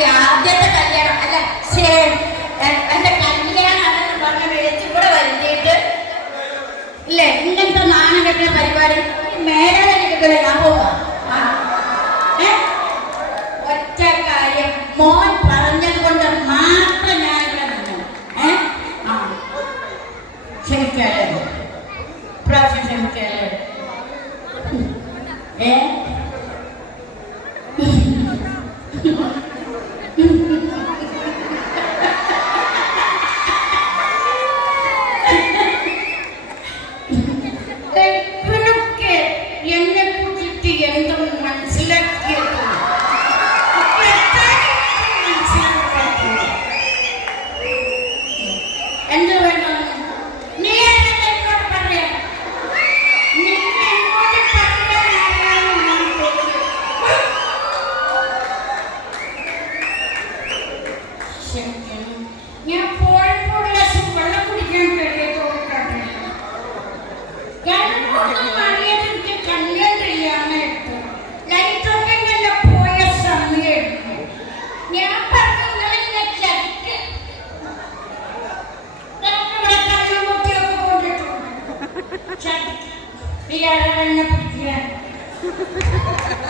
എന്റെ ആദ്യത്തെ കല്യാണം അല്ല എന്റെ കല്യാണമാണെന്ന് പറഞ്ഞ വിളിച്ച് ഇവിടെ വരുത്തിയിട്ട് ഇല്ലേ ഇങ്ങനത്തെ നാണം കെട്ടിയ പരിപാടി മേലെ കിട്ടില്ല ഞാൻ പോവാം? ഒറ്റ കാര്യം മോൻ പറഞ്ഞത് കൊണ്ട് മാത്രം ഞാൻ ഇവിടെ നിന്നു. ഏ? ആ. ക്ഷമിക്കാലോ പ്രാവശ്യം ക്ഷമിക്കാലോ ഏ? சிலிர்த்து எழுந்தவன் மண் சிலர்த்தியது ഇയാളെ എന്നെ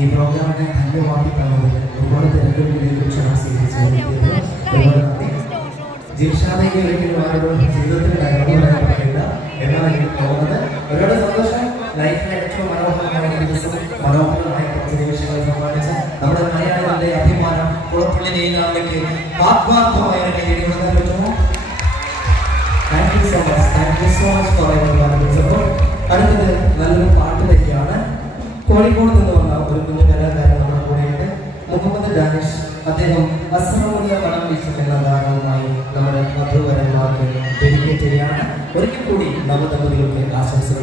ഈ പ്രോഗ്രാമിനെ ധന്യമാക്കി തന്നതിന് ഒരുപാട് തിരക്കുകളിലേക്ക് ക്ഷണം സ്വീകരിച്ചു ഒരുപാട് നന്ദി. ജിംഷാദയ്ക്ക് ഒരിക്കലും ആരോടും ജീവിതത്തിൽ ഡയലോഗ് പറയാൻ എന്നാണ് എനിക്ക് തോന്നുന്നത്. ഒരുപാട് സന്തോഷം. ലൈഫിലെ ഏറ്റവും മനോഹരമായ ഒരു ദിവസം മനോഹരമായ കുറച്ച് നിമിഷങ്ങൾ സമ്മാനിച്ച നമ്മുടെ മലയാളികളുടെ അഭിമാനം കുളപ്പള്ളി നീനാമയ്ക്ക് ആത്മാർത്ഥമായ ഒരു കൈയ്യടി കൊടുക്കാൻ പറ്റുമോ? Thank you so much thank you so much for your support അടുത്തത് നല്ലൊരു പാട്ട് തന്നെയാണ്. കോഴിക്കോട് നിന്ന് വന്ന മുഹമ്മദ് അദ്ദേഹം അസമൂല്യ മണം വീശും എന്ന ഗാനവുമായി നമ്മുടെ മധുവരന്മാർക്ക് ഡെഡിക്കേറ്റ് ചെയ്യാണ് ഒരിക്കൽ കൂടി നവദമ്പതികൾക്ക് ആശംസകൾ